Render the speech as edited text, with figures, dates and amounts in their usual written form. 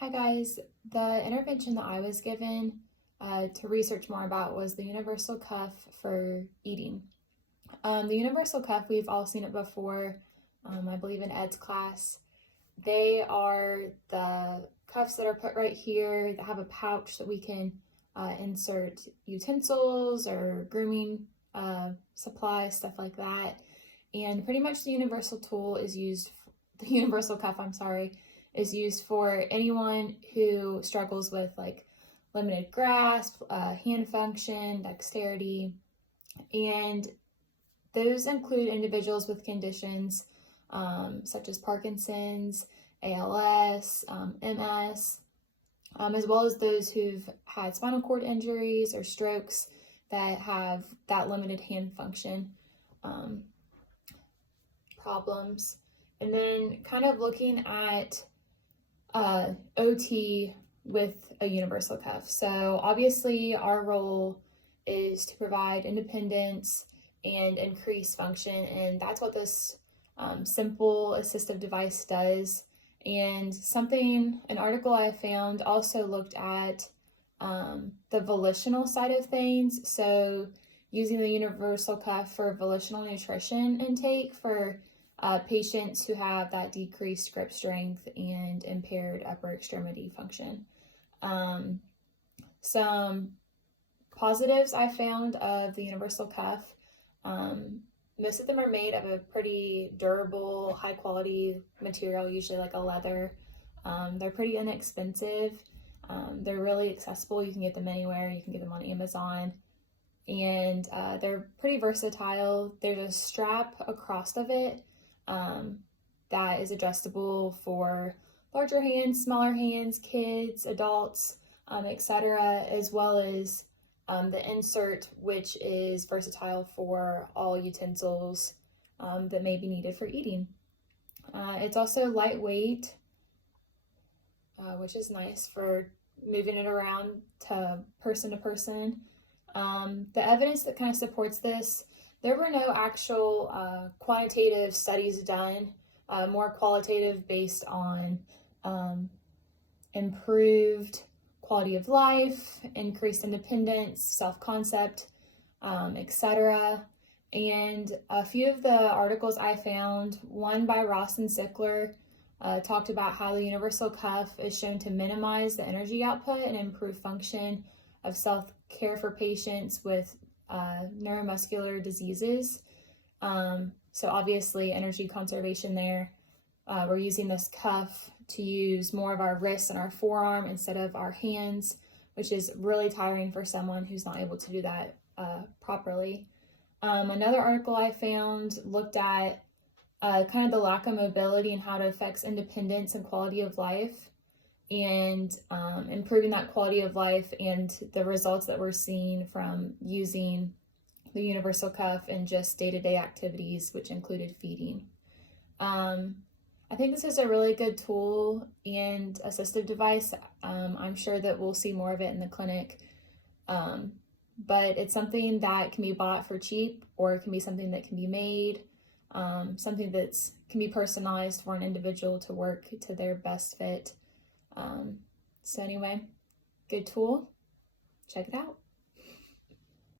Hi guys, the intervention that I was given to research more about was the universal cuff for eating. The universal cuff, we've all seen it before, I believe in Ed's class. They are the cuffs that are put right here that have a pouch that we can insert utensils or grooming supplies, stuff like that. And pretty much the universal tool is used, the universal cuff, I'm sorry, is used for anyone who struggles with like limited grasp, hand function, dexterity, and those include individuals with conditions such as Parkinson's, ALS, MS, as well as those who've had spinal cord injuries or strokes that have that limited hand function problems. And then kind of looking at OT with a universal cuff. So obviously our role is to provide independence and increase function, and that's what this simple assistive device does. And an article I found also looked at the volitional side of things. So using the universal cuff for volitional nutrition intake for patients who have that decreased grip strength and impaired upper extremity function. Some positives I found of the universal cuff. Most of them are made of a pretty durable, high quality material, usually like a leather. They're pretty inexpensive. They're really accessible. You can get them anywhere. You can get them on Amazon. And they're pretty versatile. There's a strap across of it that is adjustable for larger hands, smaller hands, kids, adults, etc., as well as the insert, which is versatile for all utensils that may be needed for eating. It's also lightweight, which is nice for moving it around to person. The evidence that kind of supports this, there were no actual quantitative studies done, more qualitative based on improved quality of life, increased independence, self-concept, etc. And a few of the articles I found, one by Ross and Sickler, talked about how the universal cuff is shown to minimize the energy output and improve function of self-care for patients with neuromuscular diseases. So obviously energy conservation there. We're using this cuff to use more of our wrists and our forearm instead of our hands, which is really tiring for someone who's not able to do that properly. Another article I found looked at kind of the lack of mobility and how it affects independence and quality of life, and improving that quality of life and the results that we're seeing from using the universal cuff in just day-to-day activities, which included feeding. I think this is a really good tool and assistive device. I'm sure that we'll see more of it in the clinic, but it's something that can be bought for cheap, or it can be something that can be made, something that can be personalized for an individual to work to their best fit. So anyway, good tool. Check it out.